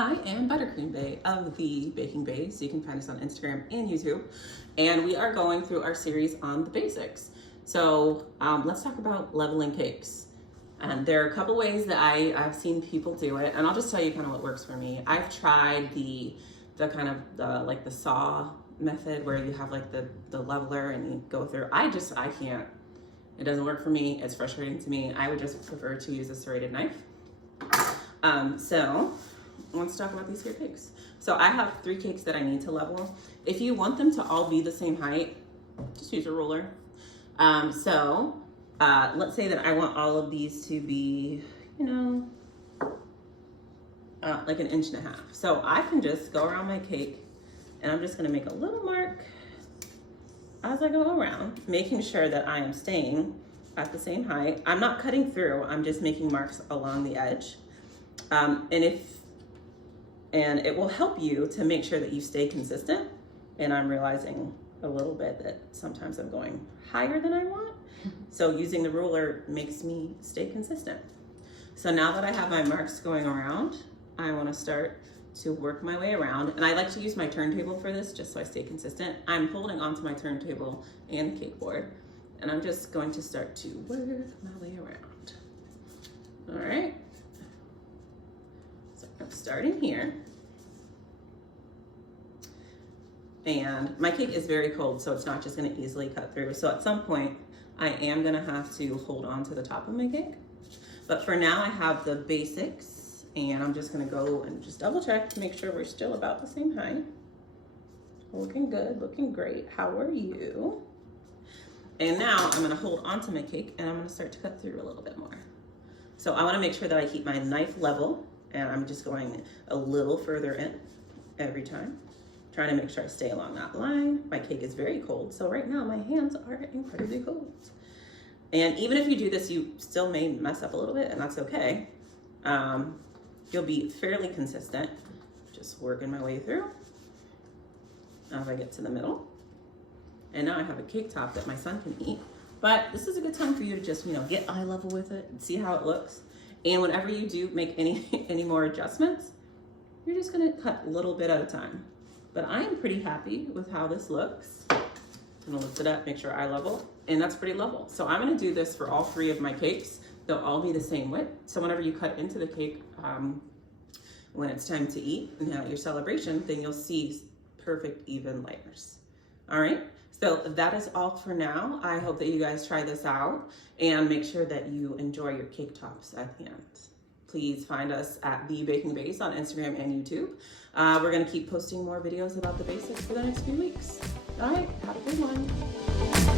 I am Buttercream Bae of the Baking Baes. You can find us on Instagram and YouTube. And we are going through our series on the basics. So let's talk about leveling cakes. And there are a couple ways that I've seen people do it, and I'll just tell you kind of what works for me. I've tried the saw method where you have like the leveler and you go through. I can't. It doesn't work for me. It's frustrating to me. I would just prefer to use a serrated knife. So let's talk about these here cakes. So I have 3 cakes that I need to level. If you want them to all be the same height, just use a ruler. Let's say that I want all of these to be, like 1.5 inches. So I can just go around my cake and I'm just gonna make a little mark as I go around, making sure that I am staying at the same height. I'm not cutting through, I'm just making marks along the edge. And it will help you to make sure that you stay consistent. And I'm realizing a little bit that sometimes I'm going higher than I want. So using the ruler makes me stay consistent. So now that I have my marks going around, I want to start to work my way around. And I like to use my turntable for this just so I stay consistent. I'm holding onto my turntable and the cake board, and I'm just going to start to work my way around. All right. So I'm starting here. And my cake is very cold, so it's not just gonna easily cut through. So at some point, I am gonna have to hold on to the top of my cake. But for now, I have the basics, and I'm just gonna go and just double check to make sure we're still about the same height. Looking good, looking great. How are you? And now I'm gonna hold onto my cake and I'm gonna start to cut through a little bit more. So I wanna make sure that I keep my knife level, and I'm just going a little further in every time, trying to make sure I stay along that line. My cake is very cold, so right now my hands are incredibly cold. And even if you do this, you still may mess up a little bit, and that's okay. You'll be fairly consistent. Just working my way through. Now if I get to the middle, and now I have a cake top that my son can eat. But this is a good time for you to just, get eye level with it and see how it looks. And whenever you do make any more adjustments, you're just gonna cut a little bit at a time. But I am pretty happy with how this looks. I'm gonna lift it up, make sure eye level, and that's pretty level. So I'm gonna do this for all 3 of my cakes. They'll all be the same width. So whenever you cut into the cake, when it's time to eat and have your celebration, then you'll see perfect even layers. All right, so that is all for now. I hope that you guys try this out and make sure that you enjoy your cake tops at the end. Please find us at The Baking Baes on Instagram and YouTube. We're gonna keep posting more videos about the basics for the next few weeks. All right, have a good one.